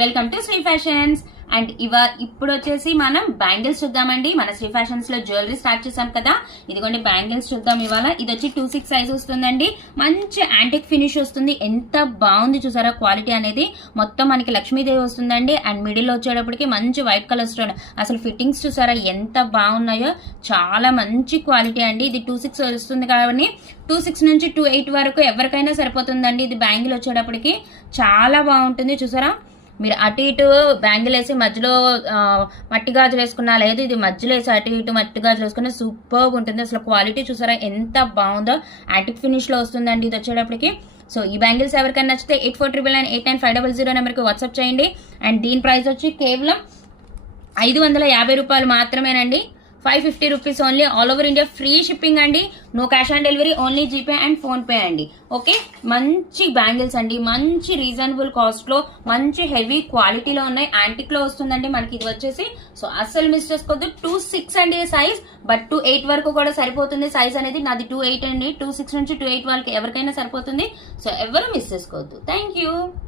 Welcome to Shri Fashions. And ఇప్పుడు వచ్చేసి మనం బ్యాంగిల్స్ చూద్దామండి. మన శ్రీ ఫ్యాషన్స్ లో జ్యువెలరీ స్టార్ట్ చేసాం కదా, ఇదిగోండి బ్యాంగిల్స్ చూద్దాం ఇవాళ. ఇది వచ్చి 2/6 సైజ్ వస్తుందండి. మంచి యాంటిక్ ఫినిష్ వస్తుంది. ఎంత బాగుంది చూసారా క్వాలిటీ అనేది. మొత్తం మనకి లక్ష్మీదేవి వస్తుందండి. అండ్ మిడిల్ లో వచ్చేటప్పటికి మంచి వైట్ కలర్ స్టోన్. అసలు ఫిట్టింగ్స్ చూసారా ఎంత బాగున్నాయో, చాలా మంచి క్వాలిటీ అండి. ఇది 2/6 వస్తుంది కాబట్టి 2/6 నుంచి 2/8 వరకు ఎవరికైనా సరిపోతుందండి. ఇది బ్యాంగిల్ వచ్చేటప్పటికి చాలా బాగుంటుంది చూసారా. మీరు అటు ఇటు బ్యాంగిల్ వేసి మధ్యలో మట్టి గాజులు వేసుకున్నా, లేదు ఇది మధ్యలో వేసి అటు ఇటు మట్టి గాజులు వేసుకున్నా సూపర్గా ఉంటుంది. అసలు క్వాలిటీ చూసారా ఎంత బాగుందో. యాంటిక్ ఫినిష్ లో వస్తుందండి ఇది వచ్చేటప్పటికి. సో ఈ బ్యాంగిల్స్ ఎవరికైనా నచ్చితే 8499989500 నెంబర్కి వాట్సాప్ చేయండి. అండ్ దీని ప్రైస్ వచ్చి కేవలం 550 రూపాయలు మాత్రమేనండి. 550 rupees only. All over India free shipping అండి. No cash on delivery, only GPay and PhonePe అండి. ఓకే, మంచి బ్యాంగిల్స్ అండి. మంచి రీజనబుల్ కాస్ట్ లో మంచి హెవీ క్వాలిటీలో ఉన్నాయి. యాంటిక్ లో వస్తుందండి మనకి ఇది వచ్చేసి. సో అస్సలు మిస్ చేసుకోవద్దు. 2/6 అండి సైజ్, బట్ 2/8 వరకు కూడా సరిపోతుంది సైజ్ అనేది. నాది 2/8 అండి. 2/6 నుంచి 2/8 వాళ్ళకి ఎవరికైనా సరిపోతుంది. సో ఎవరు మిస్ చేసుకోవద్దు. Thank you.